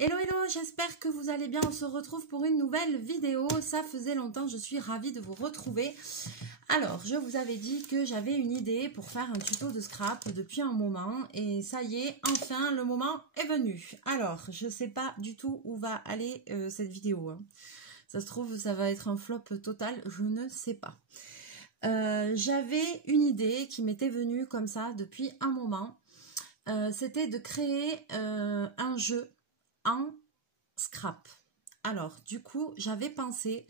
Hello hello, j'espère que vous allez bien, on se retrouve pour une nouvelle vidéo, ça faisait longtemps, je suis ravie de vous retrouver. Alors, je vous avais dit que j'avais une idée pour faire un tuto de scrap depuis un moment, et ça y est, enfin, le moment est venu. Alors, je sais pas du tout où va aller cette vidéo, hein. Ça se trouve, ça va être un flop total, je ne sais pas. J'avais une idée qui m'était venue comme ça depuis un moment, c'était de créer un jeu en scrap. Alors, du coup, j'avais pensé,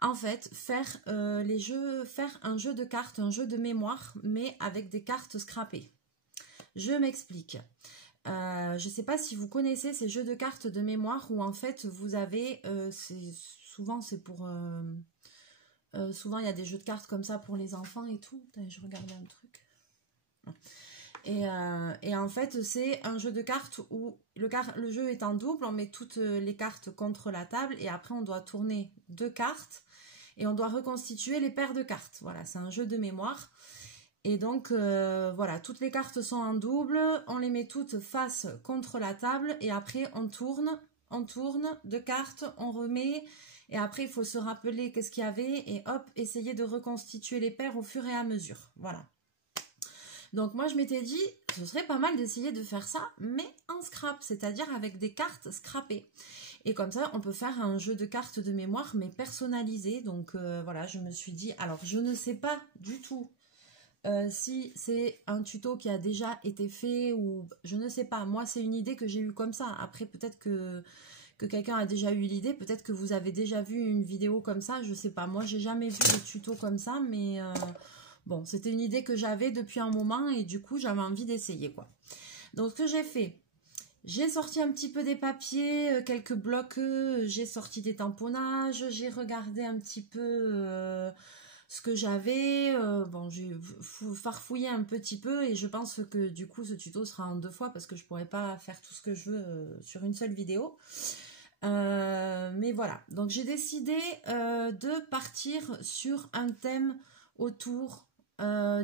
en fait, faire un jeu de cartes, un jeu de mémoire, mais avec des cartes scrappées. Je m'explique. Je ne sais pas si vous connaissez ces jeux de cartes de mémoire où, en fait, vous avez... souvent, c'est pour... souvent, il y a des jeux de cartes comme ça pour les enfants et tout. Attends, je regardais un truc. Et en fait, c'est un jeu de cartes où le jeu est en double, on met toutes les cartes contre la table et après on doit tourner deux cartes et on doit reconstituer les paires de cartes. Voilà, c'est un jeu de mémoire. Et donc, voilà, toutes les cartes sont en double, on les met toutes face contre la table et après on tourne deux cartes, on remet et après il faut se rappeler qu'est-ce qu'il y avait et hop, essayer de reconstituer les paires au fur et à mesure. Voilà. Donc moi je m'étais dit, ce serait pas mal d'essayer de faire ça, mais en scrap, c'est-à-dire avec des cartes scrappées. Et comme ça, on peut faire un jeu de cartes de mémoire, mais personnalisé. Donc voilà, je me suis dit, alors je ne sais pas du tout si c'est un tuto qui a déjà été fait ou je ne sais pas. Moi, c'est une idée que j'ai eue comme ça. Après, peut-être que quelqu'un a déjà eu l'idée, peut-être que vous avez déjà vu une vidéo comme ça, je sais pas. Moi, j'ai jamais vu de tuto comme ça, mais... bon, c'était une idée que j'avais depuis un moment et du coup, j'avais envie d'essayer, quoi. Donc, ce que j'ai fait, j'ai sorti un petit peu des papiers, quelques blocs, j'ai sorti des tamponnages, j'ai regardé un petit peu ce que j'avais. Bon, j'ai farfouillé un petit peu et je pense que du coup, ce tuto sera en deux fois parce que je pourrais pas faire tout ce que je veux sur une seule vidéo. Mais voilà, donc j'ai décidé de partir sur un thème autour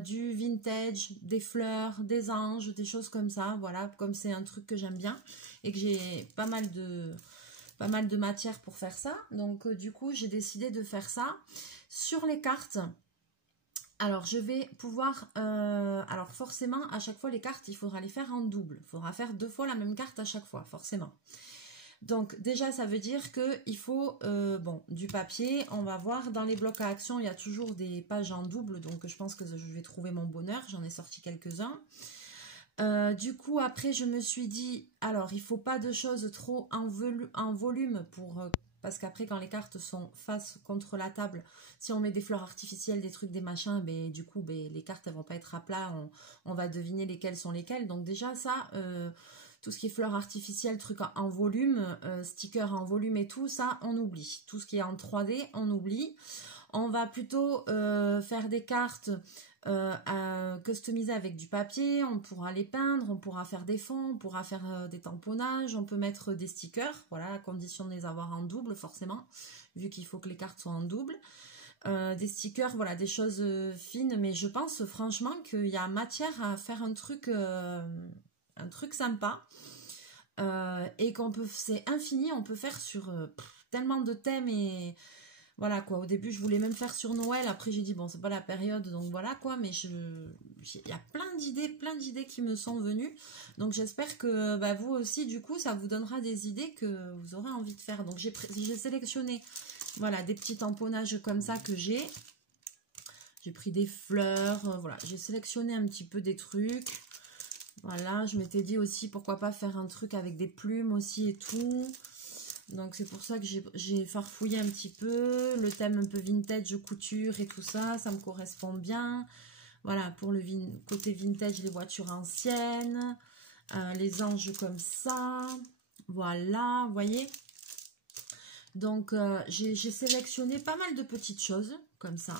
du vintage, des fleurs, des anges, des choses comme ça, voilà, comme c'est un truc que j'aime bien et que j'ai pas mal de matière pour faire ça, donc du coup j'ai décidé de faire ça sur les cartes. Alors je vais pouvoir, alors forcément à chaque fois les cartes il faudra les faire en double, il faudra faire deux fois la même carte à chaque fois, forcément. Donc déjà ça veut dire qu'il faut bon, du papier, on va voir dans les blocs à action il y a toujours des pages en double, donc je pense que je vais trouver mon bonheur, j'en ai sorti quelques-uns. Du coup après je me suis dit, alors il faut pas de choses trop en volume pour... parce qu'après quand les cartes sont face contre la table, si on met des fleurs artificielles, des trucs, des machins, ben, du coup ben, les cartes elles vont pas être à plat, on va deviner lesquelles sont lesquelles, donc déjà ça... tout ce qui est fleurs artificielles, trucs en volume, stickers en volume et tout, ça, on oublie. Tout ce qui est en 3D, on oublie. On va plutôt faire des cartes customisées avec du papier, on pourra les peindre, on pourra faire des fonds, on pourra faire des tamponnages, on peut mettre des stickers, voilà, à condition de les avoir en double, forcément, vu qu'il faut que les cartes soient en double. Des stickers, voilà, des choses fines, mais je pense franchement qu'il y a matière à faire un truc sympa et qu'on peut, c'est infini, on peut faire sur tellement de thèmes et voilà quoi. Au début je voulais même faire sur Noël, après j'ai dit bon c'est pas la période donc voilà quoi, mais il y a plein d'idées qui me sont venues, donc j'espère que bah, vous aussi du coup ça vous donnera des idées que vous aurez envie de faire. Donc j'ai sélectionné voilà des petits tamponnages comme ça que j'ai pris des fleurs, voilà, j'ai sélectionné un petit peu des trucs. Voilà, je m'étais dit aussi pourquoi pas faire un truc avec des plumes aussi et tout. Donc c'est pour ça que j'ai farfouillé un petit peu. Le thème un peu vintage, couture et tout ça, ça me correspond bien. Voilà, pour le côté vintage, les voitures anciennes, les anges comme ça. Voilà, vous voyez. Donc j'ai sélectionné pas mal de petites choses comme ça.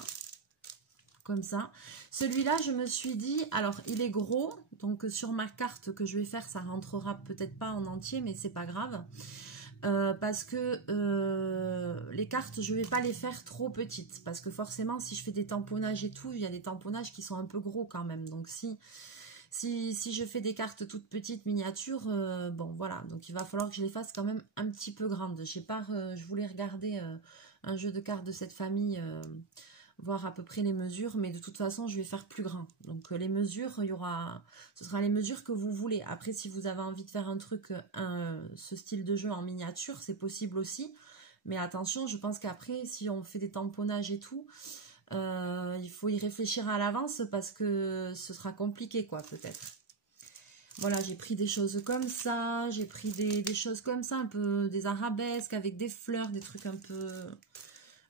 Comme ça. Celui-là, je me suis dit, alors il est gros, donc sur ma carte que je vais faire, ça rentrera peut-être pas en entier, mais c'est pas grave. Parce que les cartes, je vais pas les faire trop petites, parce que forcément, si je fais des tamponnages et tout, il y a des tamponnages qui sont un peu gros quand même. Donc si Si je fais des cartes toutes petites, miniatures, bon voilà, donc il va falloir que je les fasse quand même un petit peu grandes. Je voulais regarder un jeu de cartes de cette famille, voir à peu près les mesures, mais de toute façon je vais faire plus grand. Donc les mesures, ce sera les mesures que vous voulez. Après, si vous avez envie de faire un truc, ce style de jeu en miniature, c'est possible aussi. Mais attention, je pense qu'après, si on fait des tamponnages et tout, il faut y réfléchir à l'avance parce que ce sera compliqué, quoi, peut-être. Voilà, j'ai pris des choses comme ça, j'ai pris des choses comme ça, un peu des arabesques avec des fleurs, des trucs un peu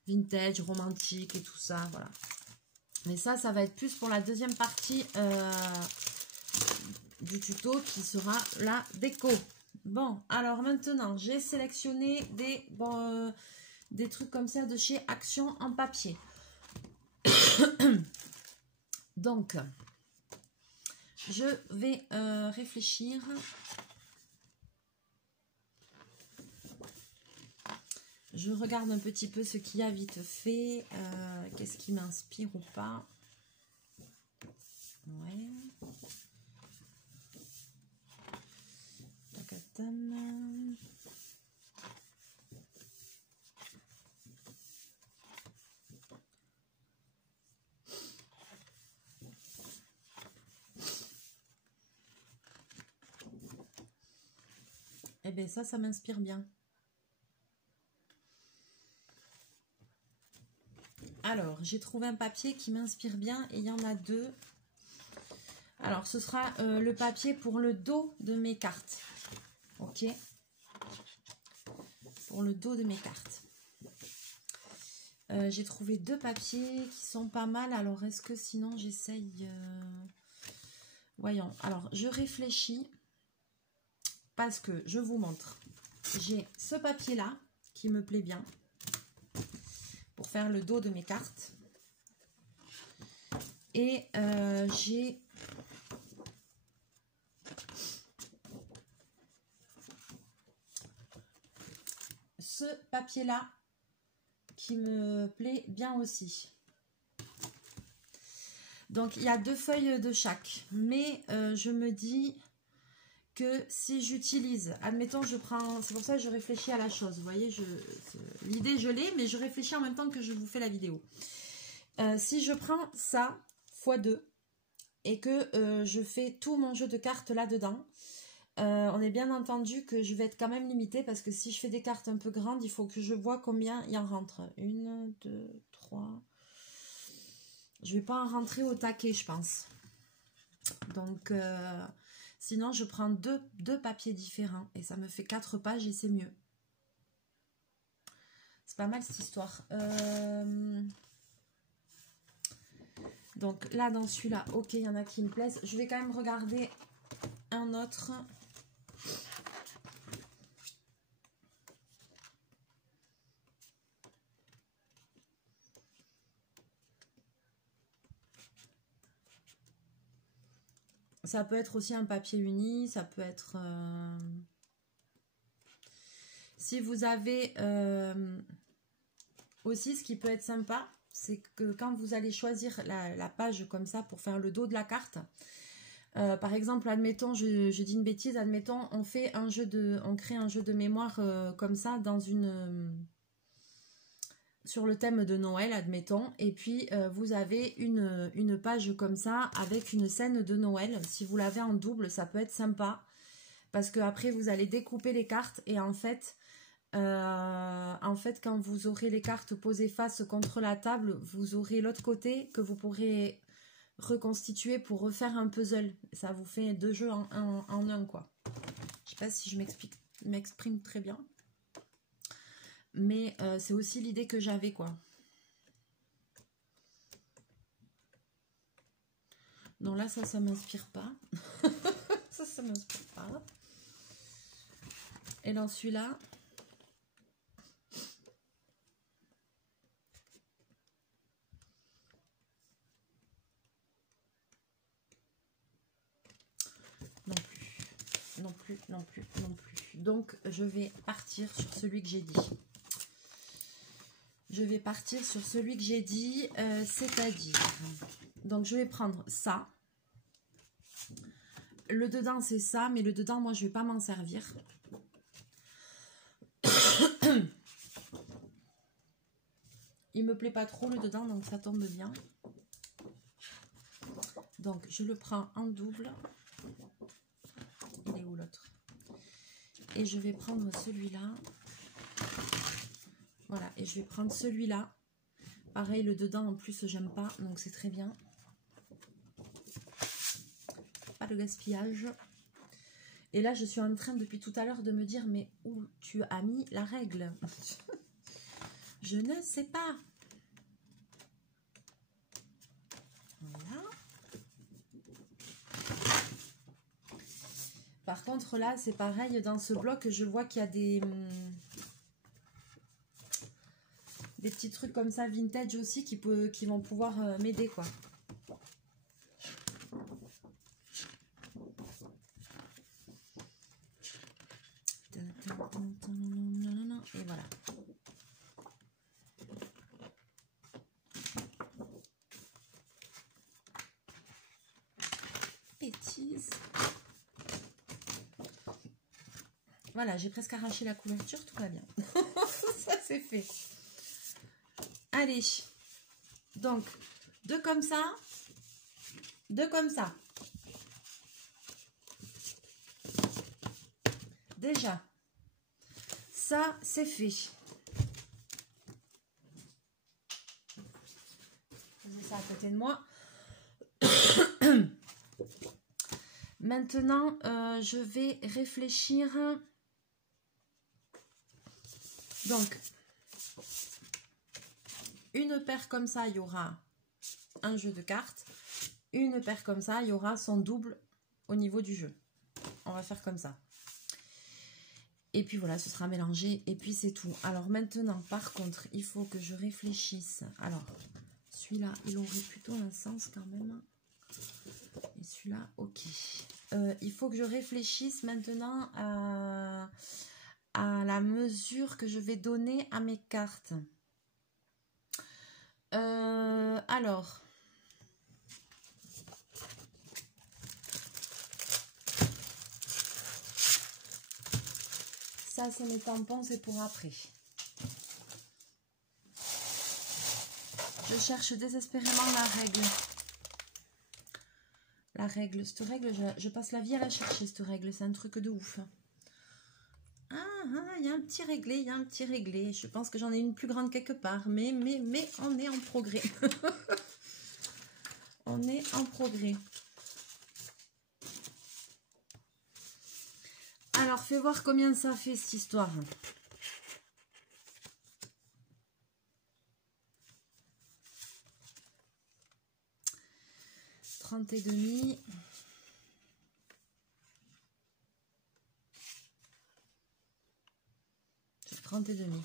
vintage, romantique et tout ça, voilà. Mais ça va être plus pour la deuxième partie du tuto qui sera la déco. Bon, alors maintenant, j'ai sélectionné des trucs comme ça de chez Action en papier. Donc, je vais réfléchir. Je regarde un petit peu ce qu'il y a vite fait. Qu'est-ce qui m'inspire ou pas? Ouais. Tacatam. Eh bien, ça m'inspire bien. Alors, j'ai trouvé un papier qui m'inspire bien et il y en a deux. Alors, ce sera le papier pour le dos de mes cartes. Ok. Pour le dos de mes cartes. J'ai trouvé deux papiers qui sont pas mal. Alors, est-ce que sinon j'essaye... Voyons. Alors, je réfléchis parce que je vous montre. J'ai ce papier-là qui me plaît bien pour faire le dos de mes cartes. Et j'ai ce papier-là qui me plaît bien aussi. Donc, il y a deux feuilles de chaque. Mais je me dis que si j'utilise, admettons, je prends... C'est pour ça que je réfléchis à la chose. Vous voyez, l'idée, je l'ai, mais je réfléchis en même temps que je vous fais la vidéo. Si je prends ça, x2, et que je fais tout mon jeu de cartes là-dedans, on est bien entendu que je vais être quand même limitée parce que si je fais des cartes un peu grandes, il faut que je vois combien il en rentre. 1, 2, 3... Je vais pas en rentrer au taquet, je pense. Donc, sinon, je prends deux papiers différents et ça me fait 4 pages et c'est mieux. C'est pas mal cette histoire. Donc là, dans celui-là, ok, il y en a qui me plaisent. Je vais quand même regarder un autre. Ça peut être aussi un papier uni, ça peut être... Si vous avez... Aussi, ce qui peut être sympa, c'est que quand vous allez choisir la page comme ça pour faire le dos de la carte, par exemple, admettons, je dis une bêtise, admettons, on crée un jeu de mémoire comme ça dans sur le thème de Noël, admettons, et puis vous avez une page comme ça avec une scène de Noël. Si vous l'avez en double, ça peut être sympa parce que après vous allez découper les cartes et en fait, quand vous aurez les cartes posées face contre la table, vous aurez l'autre côté que vous pourrez reconstituer pour refaire un puzzle. Ça vous fait 2 jeux en un, quoi. Je sais pas si je m'exprime très bien. Mais c'est aussi l'idée que j'avais, quoi. Non, là, ça m'inspire pas. ça m'inspire pas. Et dans celui-là... Non plus. Donc, je vais partir sur celui que j'ai dit. C'est-à-dire... Donc, je vais prendre ça. Le dedans, c'est ça, mais le dedans, moi, je vais pas m'en servir. Il me plaît pas trop le dedans, donc ça tombe bien. Donc, je le prends en double. Il est où l'autre? Et je vais prendre celui-là. Voilà, et je vais prendre celui-là. Pareil, le dedans, en plus, j'aime pas, donc c'est très bien. Pas de gaspillage. Et là, je suis en train, depuis tout à l'heure, de me dire, mais où tu as mis la règle? Je ne sais pas. Voilà. Par contre, là, c'est pareil, dans ce bloc, je vois qu'il y a des petits trucs comme ça, vintage aussi, qui vont pouvoir m'aider, quoi. Et voilà. Bêtise. Voilà, j'ai presque arraché la couverture, tout va bien. Ça, c'est fait. Allez. Donc, deux comme ça. Deux comme ça. Déjà. Ça, c'est fait. Je mets ça à côté de moi. Maintenant, je vais réfléchir. Donc, une paire comme ça, il y aura un jeu de cartes. Une paire comme ça, il y aura son double au niveau du jeu. On va faire comme ça. Et puis voilà, ce sera mélangé et puis c'est tout. Alors maintenant, par contre, il faut que je réfléchisse. Alors, celui-là, il aurait plutôt un sens quand même. Et celui-là, ok. Il faut que je réfléchisse maintenant à la mesure que je vais donner à mes cartes. Alors... Ça, c'est mes tampons, c'est pour après. Je cherche désespérément la règle. La règle, cette règle, je passe la vie à la chercher, cette règle. C'est un truc de ouf. Il y a un petit réglé, il y a un petit réglé. Je pense que j'en ai une plus grande quelque part. Mais on est en progrès. On est en progrès. Alors, fais voir combien ça fait, cette histoire. Et demi. Sur 30 et demi.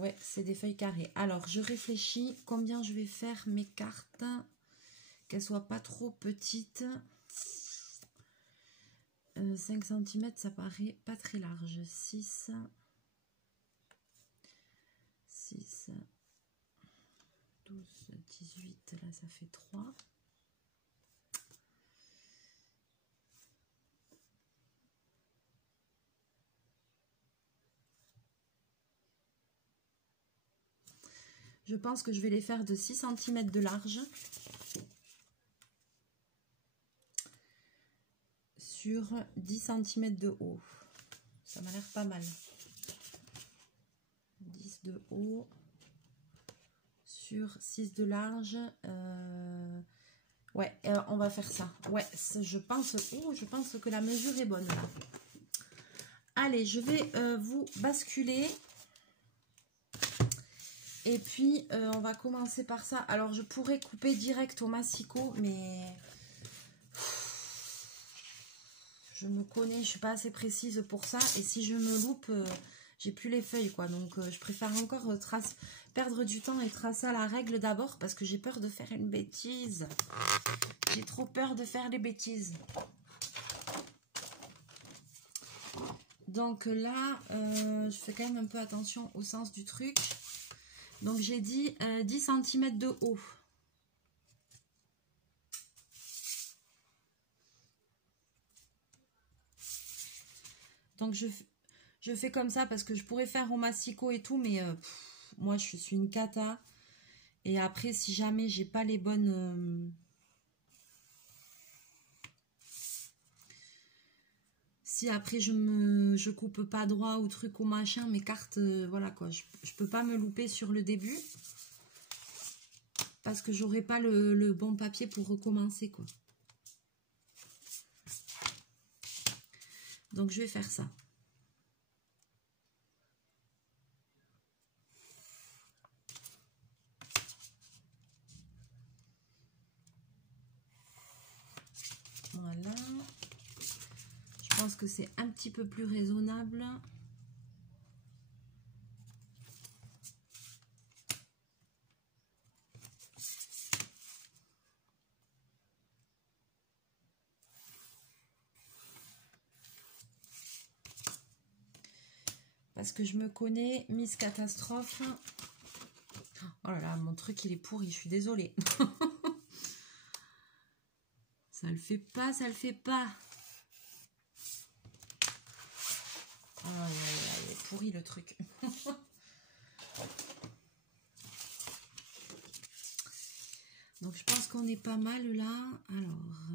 Ouais, c'est des feuilles carrées. Alors, je réfléchis combien je vais faire mes cartes. Qu'elles soient pas trop petites. 5 cm, ça paraît pas très large. 6, 12, 18, là ça fait 3. Je pense que je vais les faire de 6 cm de large sur 10 cm de haut. Ça m'a l'air pas mal. 10 de haut sur 6 de large. Ouais, on va faire ça. Ouais, je pense que la mesure est bonne là. Allez, je vais vous basculer. Et puis, on va commencer par ça. Alors, je pourrais couper direct au massicot, mais je me connais, je suis pas assez précise pour ça. Et si je me loupe, j'ai plus les feuilles, quoi. Donc, je préfère encore perdre du temps et tracer à la règle d'abord parce que j'ai peur de faire une bêtise. J'ai trop peur de faire des bêtises. Donc là, je fais quand même un peu attention au sens du truc. Donc j'ai dit 10 cm de haut. Donc je fais comme ça parce que je pourrais faire au massicot et tout, mais moi je suis une cata. Et après, si jamais j'ai pas les bonnes... si après je coupe pas droit ou truc ou machin, mes cartes, voilà quoi, je peux pas me louper sur le début. Parce que j'aurai pas le bon papier pour recommencer quoi. Donc je vais faire ça. Voilà. Je pense que c'est un petit peu plus raisonnable. Parce que je me connais, Miss Catastrophe. Oh là là, mon truc il est pourri, je suis désolée. Ça le fait pas, ça le fait pas. Oh là là, il est pourri le truc. Donc je pense qu'on est pas mal là. Alors.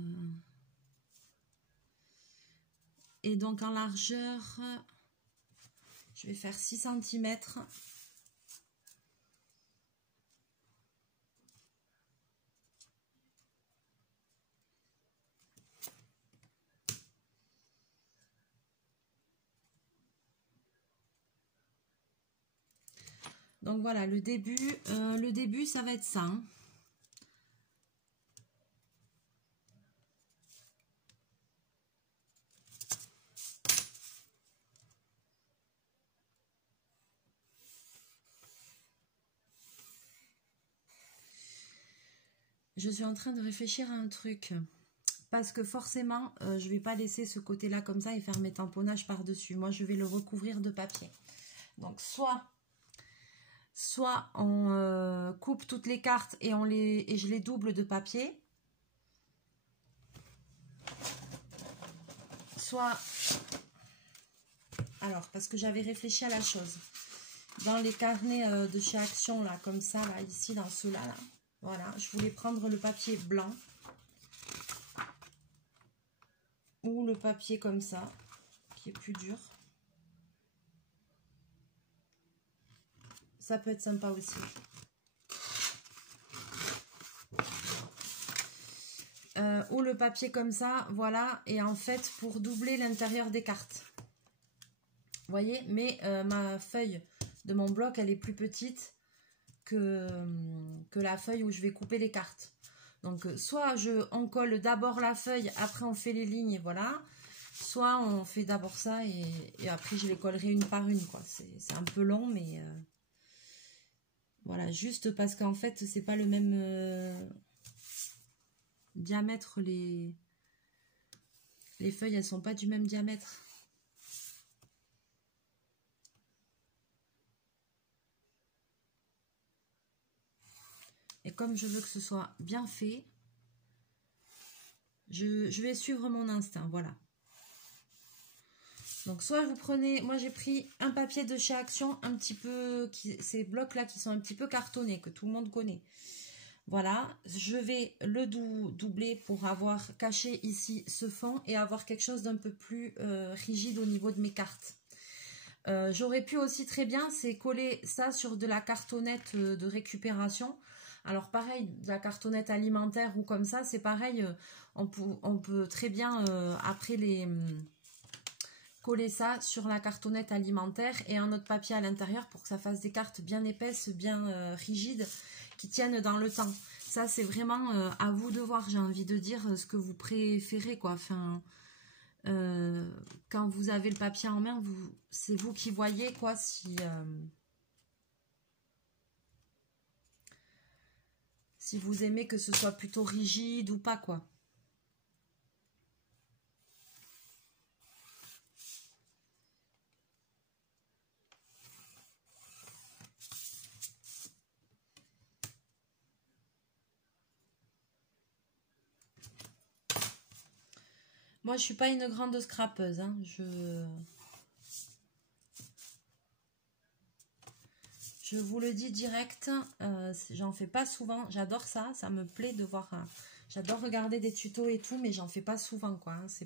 Et donc en largeur, je vais faire 6 cm. Donc voilà, le début ça va être ça. Hein. Je suis en train de réfléchir à un truc. Parce que forcément, je vais pas laisser ce côté-là comme ça et faire mes tamponnages par-dessus. Moi, je vais le recouvrir de papier. Donc, soit on coupe toutes les cartes et je les double de papier. Soit... Alors, parce que j'avais réfléchi à la chose. Dans les carnets de chez Action, là, comme ça, là, ici, dans ceux-là, là. Voilà, je voulais prendre le papier blanc. Ou le papier comme ça, qui est plus dur. Ça peut être sympa aussi. Ou le papier comme ça, voilà. Et en fait, pour doubler l'intérieur des cartes. Vous voyez, mais ma feuille de mon bloc, elle est plus petite que la feuille où je vais couper les cartes. Donc, soit on colle d'abord la feuille, après on fait les lignes, et voilà. Soit on fait d'abord ça, et après je les collerai une par une, quoi. C'est un peu long, mais... voilà, juste parce qu'en fait, c'est pas le même diamètre. Les feuilles, elles sont pas du même diamètre. Et comme je veux que ce soit bien fait, je vais suivre mon instinct, voilà. Donc soit vous prenez, moi j'ai pris un papier de chez Action, un petit peu, ces blocs là qui sont un petit peu cartonnés, que tout le monde connaît. Voilà, je vais le doubler pour avoir caché ici ce fond et avoir quelque chose d'un peu plus rigide au niveau de mes cartes. J'aurais pu aussi très bien, c'est coller ça sur de la cartonnette de récupération. Alors pareil, de la cartonnette alimentaire ou comme ça, c'est pareil, on peut très bien après coller ça sur la cartonnette alimentaire et un autre papier à l'intérieur pour que ça fasse des cartes bien épaisses, bien rigides, qui tiennent dans le temps. Ça, c'est vraiment à vous de voir, j'ai envie de dire, ce que vous préférez, quoi. Enfin, quand vous avez le papier en main, c'est vous qui voyez, quoi, si vous aimez que ce soit plutôt rigide ou pas, quoi. Moi, je suis pas une grande scrapeuse, hein. Je vous le dis direct, j'en fais pas souvent. J'adore ça, ça me plaît de voir. J'adore regarder des tutos et tout, mais j'en fais pas souvent, quoi. Hein. C'est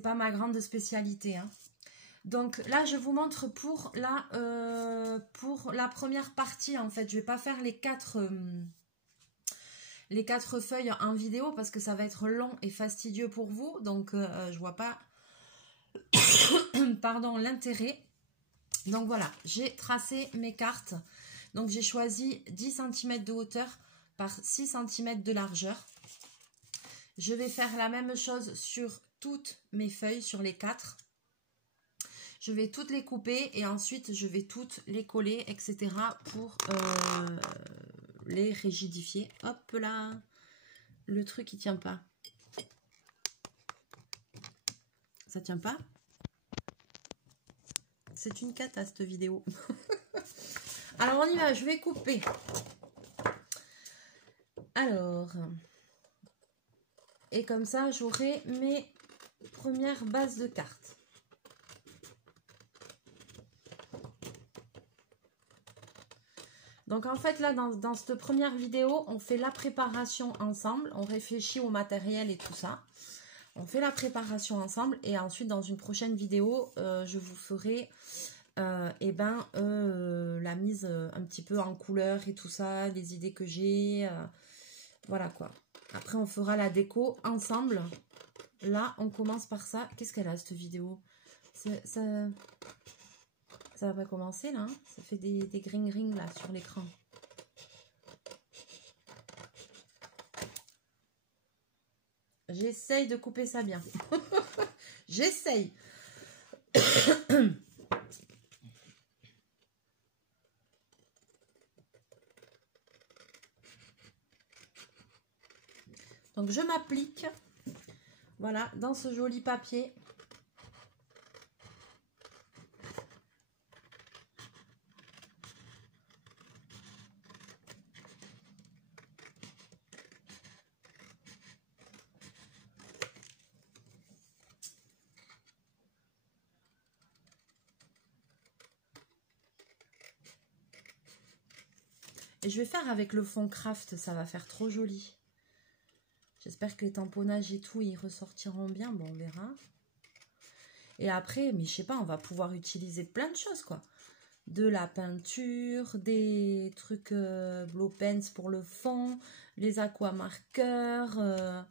pas ma grande spécialité. Hein. Donc là, je vous montre pour la première partie, en fait. Je vais pas faire les quatre feuilles en vidéo parce que ça va être long et fastidieux pour vous. Donc, je vois pas, pardon, l'intérêt. Donc voilà, j'ai tracé mes cartes. Donc j'ai choisi 10 cm de hauteur par 6 cm de largeur. Je vais faire la même chose sur toutes mes feuilles, sur les 4. Je vais toutes les couper et ensuite je vais toutes les coller, etc. pour les rigidifier. Hop là, le truc il tient pas. Ça tient pas? C'est une cata cette vidéo. Alors on y va, je vais couper. Alors, et comme ça j'aurai mes premières bases de cartes. Donc en fait là dans cette première vidéo on fait la préparation ensemble, on réfléchit au matériel et tout ça. On fait la préparation ensemble et ensuite dans une prochaine vidéo je vous ferai la mise un petit peu en couleur et tout ça, les idées que j'ai, voilà quoi. Après on fera la déco ensemble. Là on commence par ça. Qu'est-ce qu'elle a cette vidéo? Ça va pas commencer là, hein. Ça fait des gring-gring là sur l'écran. J'essaye de couper ça bien. J'essaye. Donc je m'applique, voilà, dans ce joli papier. Et je vais faire avec le fond craft, ça va faire trop joli. J'espère que les tamponnages et tout, ils ressortiront bien. Bon, on verra. Et après, mais je sais pas, on va pouvoir utiliser plein de choses, quoi. De la peinture, des trucs blow pens pour le fond, les aquamarqueurs,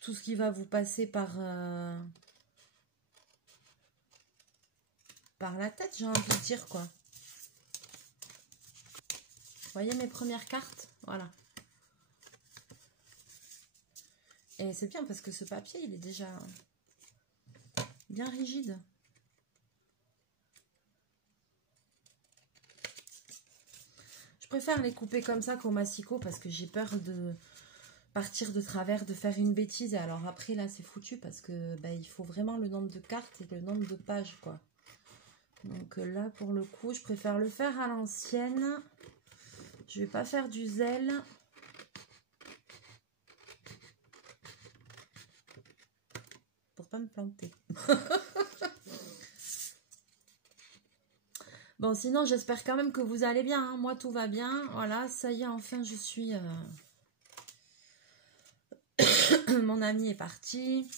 tout ce qui va vous passer par la tête, j'ai envie de dire, quoi. Vous voyez mes premières cartes? Voilà. Et c'est bien parce que ce papier, il est déjà bien rigide. Je préfère les couper comme ça qu'au massicot parce que j'ai peur de partir de travers, de faire une bêtise. Et alors après, là, c'est foutu parce que il faut vraiment le nombre de cartes et le nombre de pages, quoi. Donc là, pour le coup, je préfère le faire à l'ancienne. Je vais pas faire du zèle. Pour pas me planter. Bon, sinon, j'espère quand même que vous allez bien. Hein. Moi, tout va bien. Voilà, ça y est, enfin, je suis... Mon ami est parti.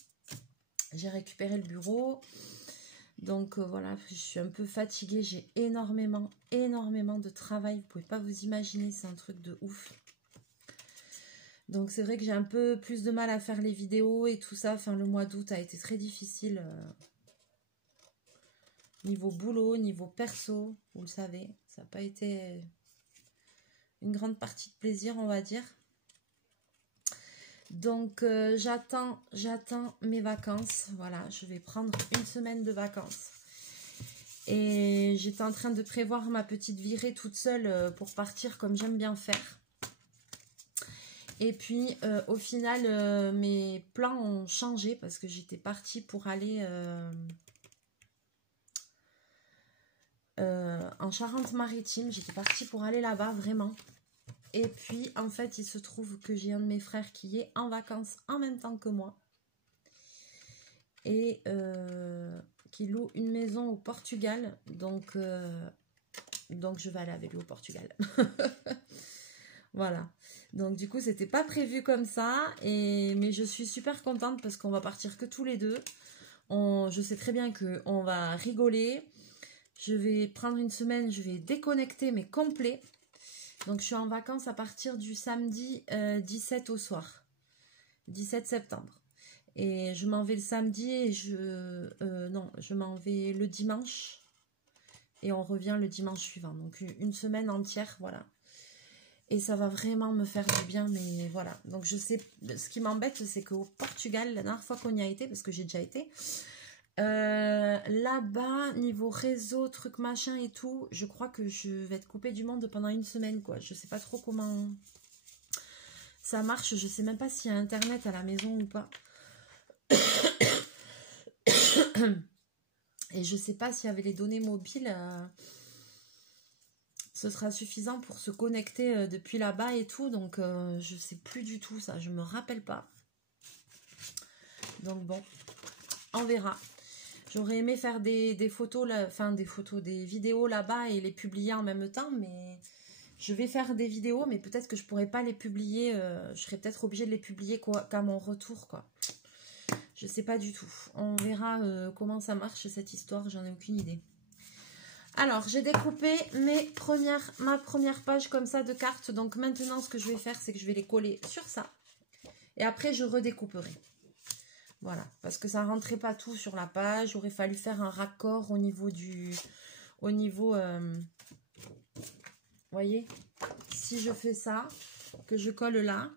J'ai récupéré le bureau. Donc, voilà, je suis un peu fatiguée. J'ai énormément de travail. Vous pouvez pas vous imaginer, c'est un truc de ouf. Donc, c'est vrai que j'ai un peu plus de mal à faire les vidéos et tout ça. Enfin, le mois d'août a été très difficile. Niveau boulot, niveau perso, vous le savez, ça n'a pas été une grande partie de plaisir, on va dire. Donc, j'attends mes vacances. Voilà, je vais prendre une semaine de vacances. Et j'étais en train de prévoir ma petite virée toute seule pour partir comme j'aime bien faire. Et puis, au final, mes plans ont changé parce que j'étais partie pour aller... en Charente-Maritime, j'étais partie pour aller là-bas, vraiment. Et puis, en fait, il se trouve que j'ai un de mes frères qui est en vacances en même temps que moi. Et qui loue une maison au Portugal. Donc je vais aller avec lui au Portugal. Voilà. Donc du coup, c'était pas prévu comme ça. Mais je suis super contente parce qu'on va partir que tous les deux. Je sais très bien qu'on va rigoler. Je vais prendre une semaine, je vais déconnecter mais complet. Donc je suis en vacances à partir du samedi 17 au soir. 17 septembre. Et je m'en vais le samedi et je m'en vais le dimanche. Et on revient le dimanche suivant. Donc une semaine entière, voilà. Et ça va vraiment me faire du bien, mais voilà. Donc je sais, ce qui m'embête, c'est qu'au Portugal, la dernière fois qu'on y a été, parce que j'ai déjà été, là-bas, niveau réseau, truc machin et tout, je crois que je vais être coupée du monde pendant une semaine, quoi. Je sais pas trop comment ça marche. Je sais même pas s'il y a internet à la maison ou pas. Et je sais pas s'il y avait les données mobiles, ce sera suffisant pour se connecter depuis là-bas et tout. Donc je sais plus du tout ça, je me rappelle pas. Donc bon, on verra. J'aurais aimé faire des photos, des vidéos là-bas et les publier en même temps, mais je vais faire des vidéos, mais peut-être que je pourrais pas les publier. Je serais peut-être obligée de les publier qu'à mon retour, quoi. Je sais pas du tout. On verra comment ça marche cette histoire, j'en ai aucune idée. Alors, j'ai découpé ma première page comme ça de cartes. Donc maintenant, ce que je vais faire, c'est que je vais les coller sur ça. Et après, je redécouperai. Voilà, parce que ça rentrait pas tout sur la page. Il aurait fallu faire un raccord au niveau voyez, si je fais ça, que je colle là,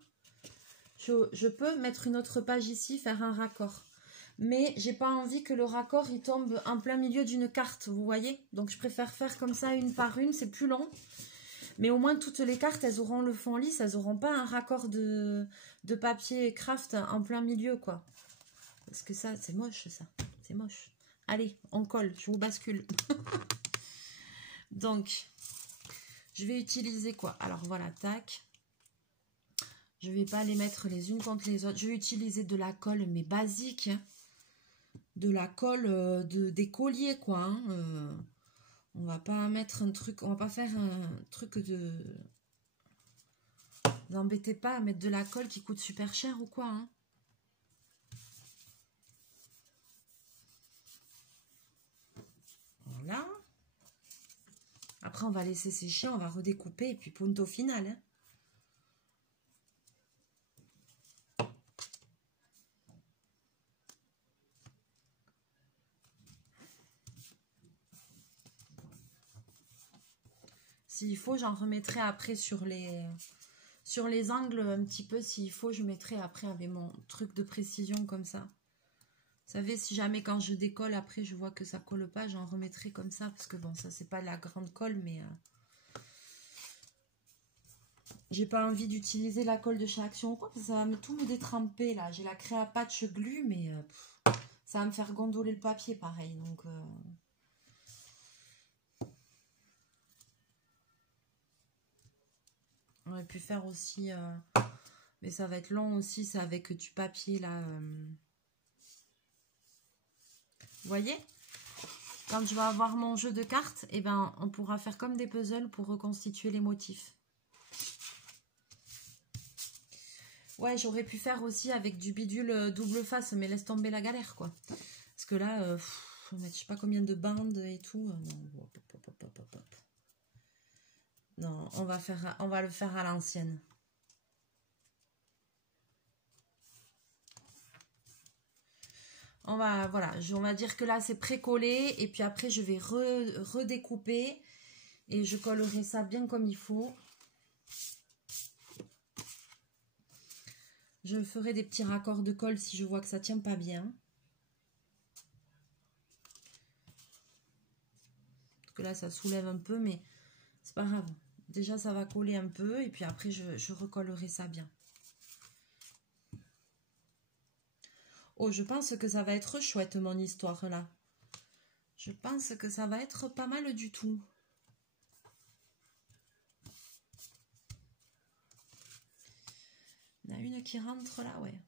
je peux mettre une autre page ici, faire un raccord. Mais j'ai pas envie que le raccord il tombe en plein milieu d'une carte, vous voyez. Donc je préfère faire comme ça une par une, c'est plus long. Mais au moins toutes les cartes, elles auront le fond lisse, elles auront pas un raccord de papier craft en plein milieu, quoi. Parce que ça, c'est moche, ça. C'est moche. Allez, on colle, je vous bascule. Donc, je vais utiliser quoi? Alors voilà, tac. Je vais pas les mettre les unes contre les autres. Je vais utiliser de la colle, mais basique. Hein. De la colle des colliers, quoi. Hein. On va pas mettre un truc, on va pas faire un truc de... Vous embêtez pas à mettre de la colle qui coûte super cher ou quoi. Hein. Voilà. Après, on va laisser sécher, on va redécouper et puis punto final. Hein. S'il faut, j'en remettrai après sur les angles un petit peu. S'il faut, je mettrai après avec mon truc de précision comme ça. Vous savez, si jamais quand je décolle, après je vois que ça colle pas, j'en remettrai comme ça. Parce que bon, ça c'est pas la grande colle, mais... j'ai pas envie d'utiliser la colle de chez Action ou quoi, parce que ça va tout me détremper là. J'ai la Créa Patch Glue, mais ça va me faire gondoler le papier pareil. Donc... on aurait pu faire aussi, mais ça va être long aussi, c'est avec du papier là. Vous voyez? Quand je vais avoir mon jeu de cartes, eh ben, on pourra faire comme des puzzles pour reconstituer les motifs. Ouais, j'aurais pu faire aussi avec du bidule double face, mais laisse tomber la galère, quoi. Parce que là, faut mettre je sais pas combien de bandes et tout. Non, on va le faire à l'ancienne. Voilà, on va dire que là c'est pré-collé et puis après je vais redécouper et je collerai ça bien comme il faut. Je ferai des petits raccords de colle si je vois que ça tient pas bien. Parce que là ça soulève un peu, mais c'est pas grave. Déjà ça va coller un peu et puis après je recollerai ça bien. Oh, je pense que ça va être chouette mon histoire là. Je pense que ça va être pas mal du tout. Il y en a une qui rentre là, ouais.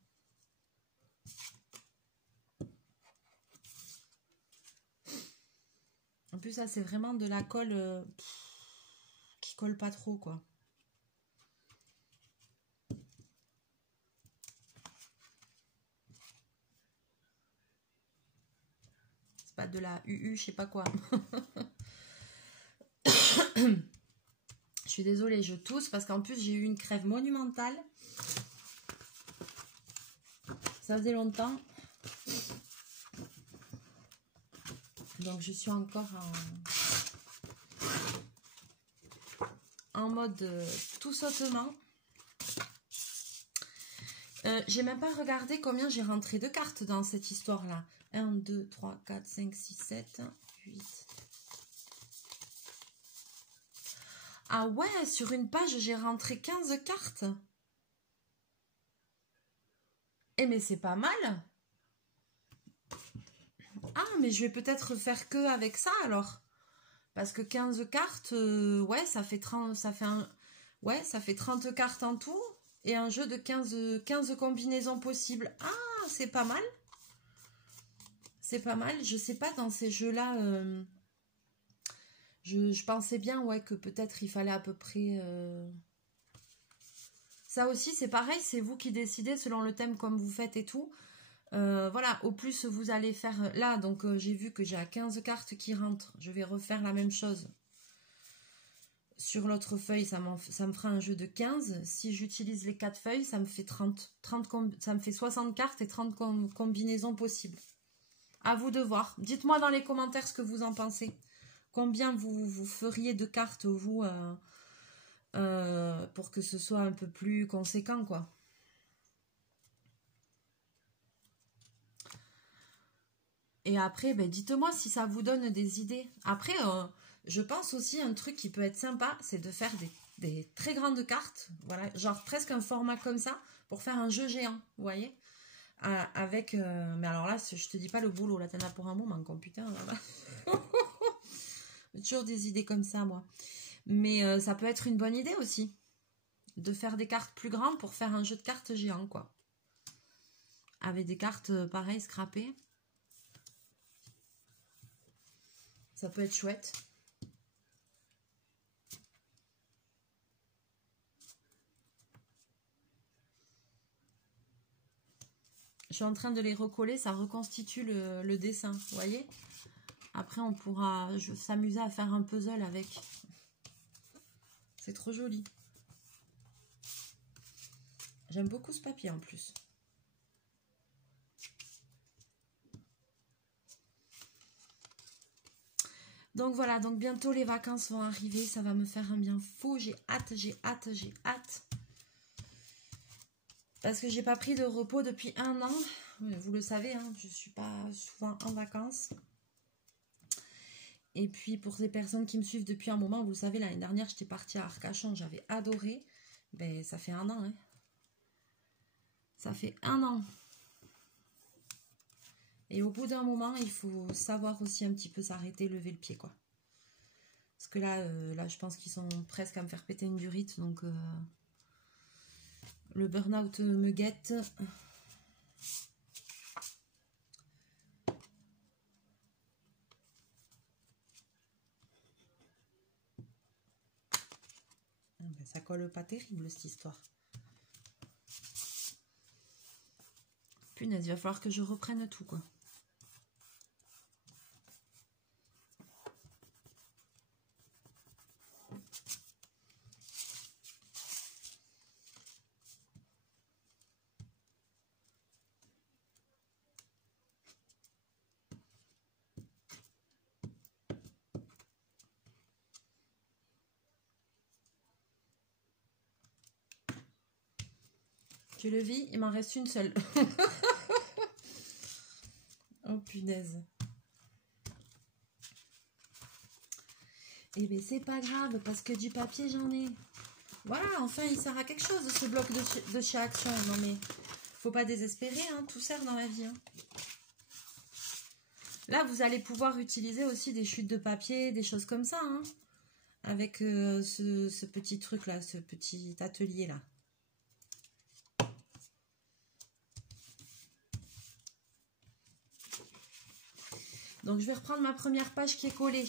plus, ça, c'est vraiment de la colle qui colle pas trop, quoi. C'est pas de la UU, je sais pas quoi. Je suis désolée, je tousse parce qu'en plus, j'ai eu une crève monumentale. Ça faisait longtemps. Donc, je suis encore en mode tout sautement. J'ai même pas regardé combien j'ai rentré de cartes dans cette histoire-là. 1, 2, 3, 4, 5, 6, 7, 8. Ah ouais, sur une page, j'ai rentré 15 cartes. Eh mais c'est pas mal. Ah, mais je vais peut-être faire que avec ça alors. Parce que 15 cartes, ouais, ça fait 30, ouais, ça fait 30 cartes en tout. Et un jeu de 15 combinaisons possibles. Ah, c'est pas mal. C'est pas mal. Je sais pas, dans ces jeux-là, je pensais bien, ouais, que peut-être il fallait à peu près... Ça aussi, c'est pareil, c'est vous qui décidez selon le thème comme vous faites et tout. Voilà, au plus vous allez faire... Là, donc j'ai vu que j'ai 15 cartes qui rentrent. Je vais refaire la même chose. Sur l'autre feuille, ça me fera un jeu de 15. Si j'utilise les 4 feuilles, ça me fait 30 ça me fait 60 cartes et 30 combinaisons possibles. À vous de voir. Dites-moi dans les commentaires ce que vous en pensez. Combien vous feriez de cartes, vous, pour que ce soit un peu plus conséquent, quoi. Et après, ben, dites-moi si ça vous donne des idées. Après, je pense aussi un truc qui peut être sympa, c'est de faire des très grandes cartes, voilà, genre presque un format comme ça, pour faire un jeu géant, vous voyez, avec, mais alors là, je te dis pas le boulot, là, t'en as pour un moment, quoi, putain, là. J'ai toujours des idées comme ça, moi. Mais ça peut être une bonne idée aussi, de faire des cartes plus grandes pour faire un jeu de cartes géant, quoi. Avec des cartes, pareil, scrappées. Ça peut être chouette. Je suis en train de les recoller, ça reconstitue le dessin, vous voyez. Après, on pourra s'amuser à faire un puzzle avec. C'est trop joli. J'aime beaucoup ce papier en plus. Donc voilà, donc bientôt les vacances vont arriver, ça va me faire un bien fou. J'ai hâte, j'ai hâte, j'ai hâte. Parce que j'ai pas pris de repos depuis 1 an. Vous le savez, hein, je suis pas souvent en vacances. Et puis pour les personnes qui me suivent depuis un moment, vous le savez, l'année dernière, j'étais partie à Arcachon, j'avais adoré. Ben, ça fait 1 an, hein. Ça fait 1 an. Et au bout d'un moment, il faut savoir aussi un petit peu s'arrêter, lever le pied, quoi. Parce que là, je pense qu'ils sont presque à me faire péter une durite, donc le burn-out me guette. Ben, ça colle pas terrible, cette histoire. Punaise, il va falloir que je reprenne tout, quoi. Tu le vis, il m'en reste une seule. Oh punaise. Eh bien c'est pas grave parce que du papier j'en ai. Voilà, enfin il sert à quelque chose ce bloc de chez Action. Non mais faut pas désespérer, hein, tout sert dans la vie. Hein. Là vous allez pouvoir utiliser aussi des chutes de papier, des choses comme ça. Hein, avec ce petit truc là, ce petit atelier là. Donc je vais reprendre ma première page qui est collée.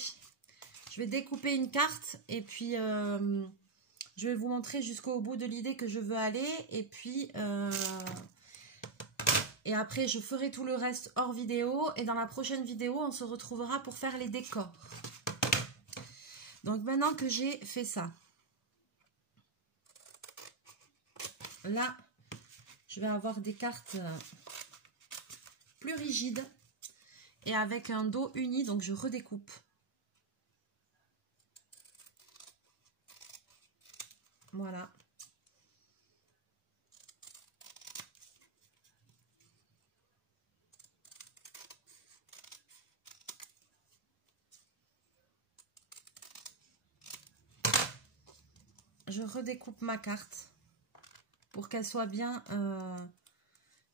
vais découper une carte et puis je vais vous montrer jusqu'au bout de l'idée que je veux aller. Et après, je ferai tout le reste hors vidéo. Et dans la prochaine vidéo, on se retrouvera pour faire les décors. Donc maintenant que j'ai fait ça, là, je vais avoir des cartes plus rigides et avec un dos uni, donc je redécoupe. Voilà. Je redécoupe ma carte pour qu'elle soit bien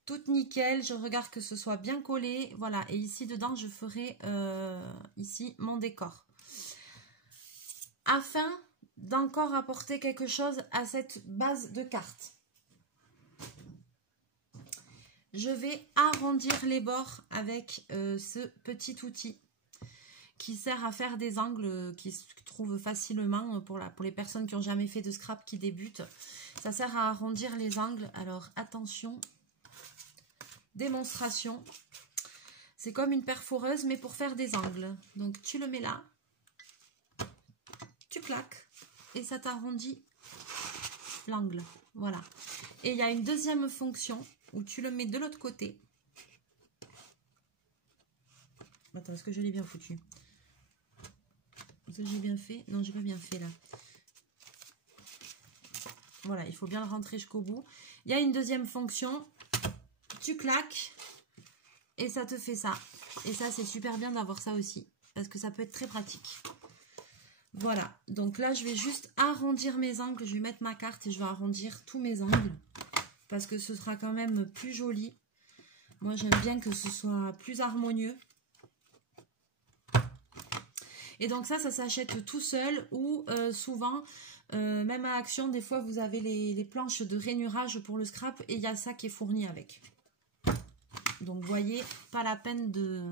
toute nickel. Je regarde que ce soit bien collé. Voilà, et ici dedans, je ferai ici mon décor. Afin d'encore apporter quelque chose à cette base de carte, je vais arrondir les bords avec ce petit outil qui sert à faire des angles qui se trouvent facilement pour les personnes qui n'ont jamais fait de scrap, qui débutent. Ça sert à arrondir les angles. Alors attention, démonstration. C'est comme une perforeuse mais pour faire des angles. Donc tu le mets là, tu claques et ça t'arrondit l'angle. Voilà. Et il y a une deuxième fonction où tu le mets de l'autre côté. Attends, est-ce que je l'ai bien foutu? Est-ce que j'ai bien fait? Non, j'ai pas bien fait là. Voilà, il faut bien le rentrer jusqu'au bout. Il y a une deuxième fonction. Tu claques et ça te fait ça. Et ça, c'est super bien d'avoir ça aussi parce que ça peut être très pratique. Voilà, donc là, je vais juste arrondir mes angles. Je vais mettre ma carte et je vais arrondir tous mes angles parce que ce sera quand même plus joli. Moi, j'aime bien que ce soit plus harmonieux. Et donc ça s'achète tout seul ou souvent, même à Action, des fois vous avez les planches de rainurage pour le scrap et il y a ça qui est fourni avec. Donc vous voyez, pas la peine de...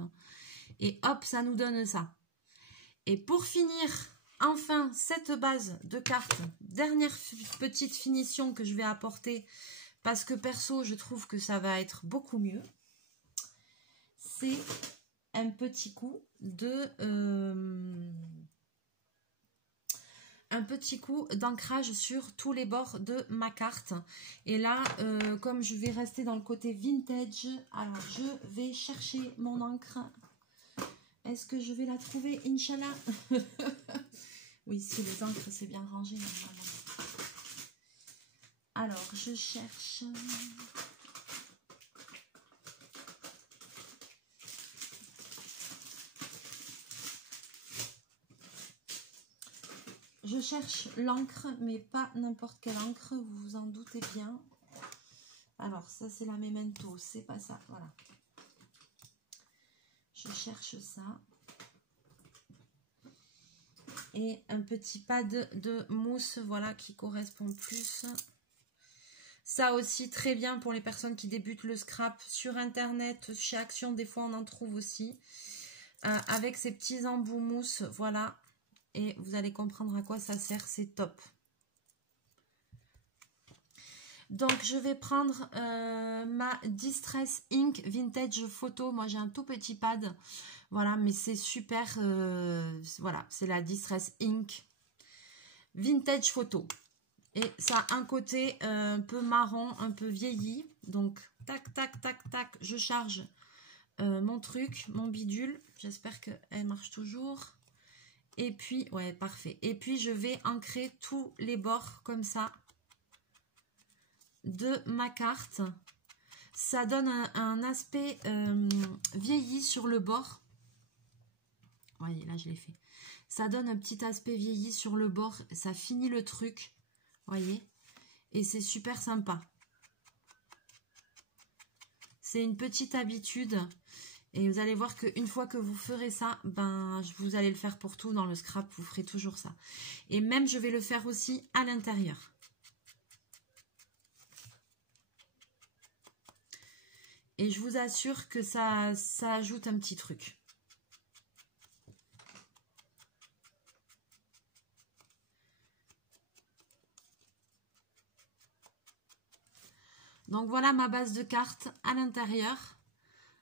Et hop, ça nous donne ça. Et pour finir, enfin, cette base de cartes, dernière petite finition que je vais apporter, parce que perso, je trouve que ça va être beaucoup mieux, c'est un petit coup d'ancrage sur tous les bords de ma carte. Et là, comme je vais rester dans le côté vintage, alors je vais chercher mon encre. Est-ce que je vais la trouver, Inch'Allah? Oui, si les encres c'est bien rangé normalement. Alors, je cherche... Je cherche l'encre, mais pas n'importe quelle encre, vous vous en doutez bien. Alors, ça c'est la Memento, c'est pas ça, voilà. Je cherche ça. Et un petit pad de mousse, voilà, qui correspond plus. Ça aussi, très bien pour les personnes qui débutent le scrap sur Internet, chez Action, des fois on en trouve aussi. Avec ces petits embouts mousse, voilà. Et vous allez comprendre à quoi ça sert, c'est top. Donc je vais prendre ma Distress Ink Vintage Photo. Moi j'ai un tout petit pad, voilà, mais c'est super. Voilà, c'est la Distress Ink Vintage Photo. Et ça a un côté un peu marron, un peu vieilli. Donc tac tac tac tac, je charge mon truc, mon bidule. J'espère qu'elle marche toujours. Et puis, ouais, parfait. Et puis, je vais ancrer tous les bords comme ça de ma carte. Ça donne un aspect vieilli sur le bord. Vous voyez, là, je l'ai fait. Ça donne un petit aspect vieilli sur le bord. Ça finit le truc. Vous voyez? Et c'est super sympa. C'est une petite habitude. Et vous allez voir qu'une fois que vous ferez ça, ben, vous allez le faire pour tout dans le scrap, vous ferez toujours ça. Et même, je vais le faire aussi à l'intérieur. Et je vous assure que ça ajoute un petit truc. Donc voilà ma base de cartes à l'intérieur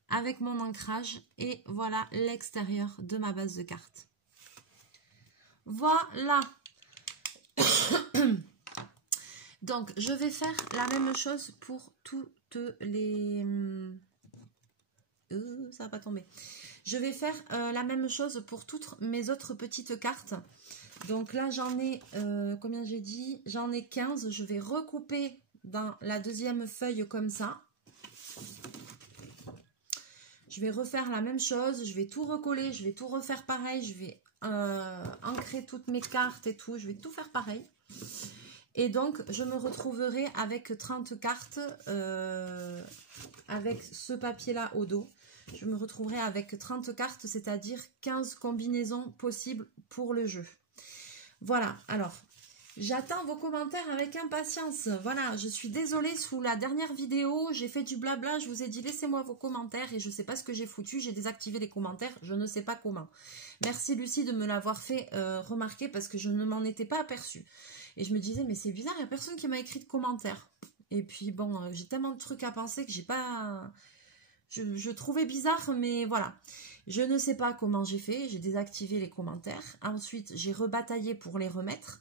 avec mon ancrage et voilà l'extérieur de ma base de cartes. Voilà. Donc je vais faire la même chose pour toutes les... ça va pas tomber. Je vais faire la même chose pour toutes mes autres petites cartes. Donc là j'en ai, combien j'ai dit? J'en ai 15. Je vais recouper dans la deuxième feuille comme ça. Je vais refaire la même chose, je vais tout recoller, je vais tout refaire pareil, je vais ancrer toutes mes cartes et tout, je vais tout faire pareil. Et donc, je me retrouverai avec 30 cartes, avec ce papier-là au dos. Je me retrouverai avec 30 cartes, c'est-à-dire 15 combinaisons possibles pour le jeu. Voilà, alors... J'attends vos commentaires avec impatience. Voilà, je suis désolée, sous la dernière vidéo, j'ai fait du blabla, je vous ai dit laissez-moi vos commentaires et je ne sais pas ce que j'ai foutu, j'ai désactivé les commentaires, je ne sais pas comment. Merci Lucie de me l'avoir fait remarquer parce que je ne m'en étais pas aperçue. Et je me disais mais c'est bizarre, il n'y a personne qui m'a écrit de commentaires. Et puis bon, j'ai tellement de trucs à penser que j'ai pas... Je trouvais bizarre, mais voilà. Je ne sais pas comment j'ai fait, j'ai désactivé les commentaires. Ensuite, j'ai rebataillé pour les remettre.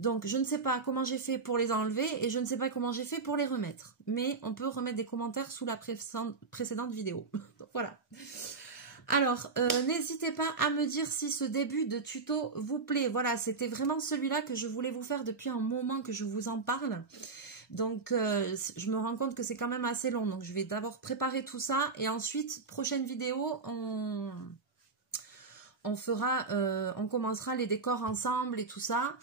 Donc, je ne sais pas comment j'ai fait pour les enlever et je ne sais pas comment j'ai fait pour les remettre. Mais on peut remettre des commentaires sous la précédente vidéo. Donc, voilà. Alors, n'hésitez pas à me dire si ce début de tuto vous plaît. Voilà, c'était vraiment celui-là que je voulais vous faire depuis un moment que je vous en parle. Donc, je me rends compte que c'est quand même assez long. Donc, je vais d'abord préparer tout ça. Et ensuite, prochaine vidéo, on commencera les décors ensemble et tout ça.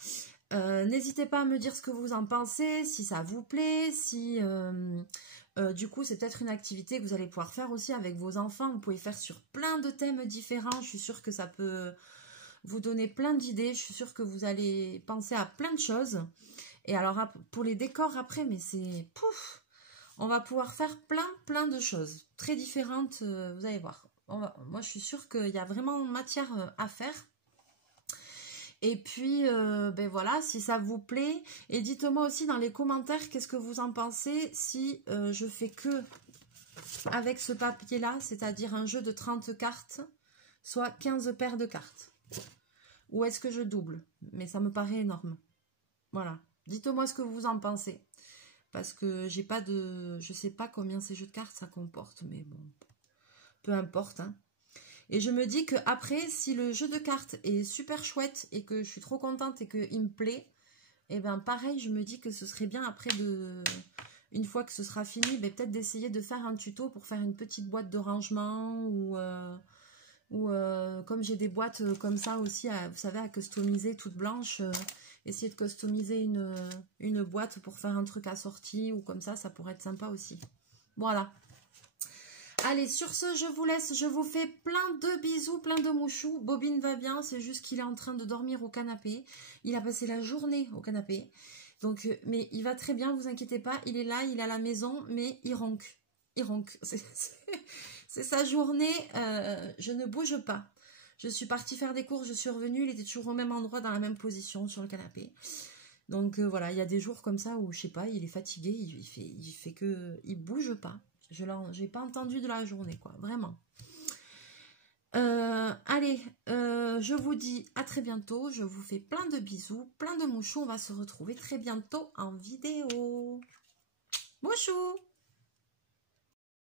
N'hésitez pas à me dire ce que vous en pensez, si ça vous plaît, si du coup c'est peut-être une activité que vous allez pouvoir faire aussi avec vos enfants. Vous pouvez faire sur plein de thèmes différents, je suis sûre que ça peut vous donner plein d'idées, je suis sûre que vous allez penser à plein de choses. Et alors pour les décors après, mais c'est pouf, on va pouvoir faire plein de choses très différentes, vous allez voir. Moi je suis sûre qu'il y a vraiment matière à faire. Et puis, ben voilà, si ça vous plaît. Et dites-moi aussi dans les commentaires qu'est-ce que vous en pensez si je fais que avec ce papier-là, c'est-à-dire un jeu de 30 cartes, soit 15 paires de cartes. Ou est-ce que je double? Mais ça me paraît énorme. Voilà. Dites-moi ce que vous en pensez. Parce que j'ai pas de... Je sais pas combien ces jeux de cartes ça comporte, mais bon, peu importe, hein. Et je me dis que après, si le jeu de cartes est super chouette et que je suis trop contente et qu'il me plaît, et ben pareil, je me dis que ce serait bien après une fois que ce sera fini, ben peut-être d'essayer de faire un tuto pour faire une petite boîte de rangement ou comme j'ai des boîtes comme ça aussi, vous savez, à customiser toute blanche, essayer de customiser une boîte pour faire un truc assorti ou comme ça pourrait être sympa aussi. Voilà. Allez, sur ce, je vous laisse. Je vous fais plein de bisous, plein de mouchous. Bobine va bien, c'est juste qu'il est en train de dormir au canapé. Il a passé la journée au canapé. Donc, mais il va très bien, vous inquiétez pas. Il est là, il est à la maison, mais il ronque. Il ronque. C'est sa journée. Je ne bouge pas. Je suis partie faire des courses, je suis revenue. Il était toujours au même endroit, dans la même position, sur le canapé. Donc, voilà, il y a des jours comme ça où, je sais pas, il est fatigué. Il fait que... Il bouge pas. Je n'ai pas entendu de la journée, quoi, vraiment. Allez, je vous dis à très bientôt. Je vous fais plein de bisous, plein de mouchous. On va se retrouver très bientôt en vidéo. Mouchou!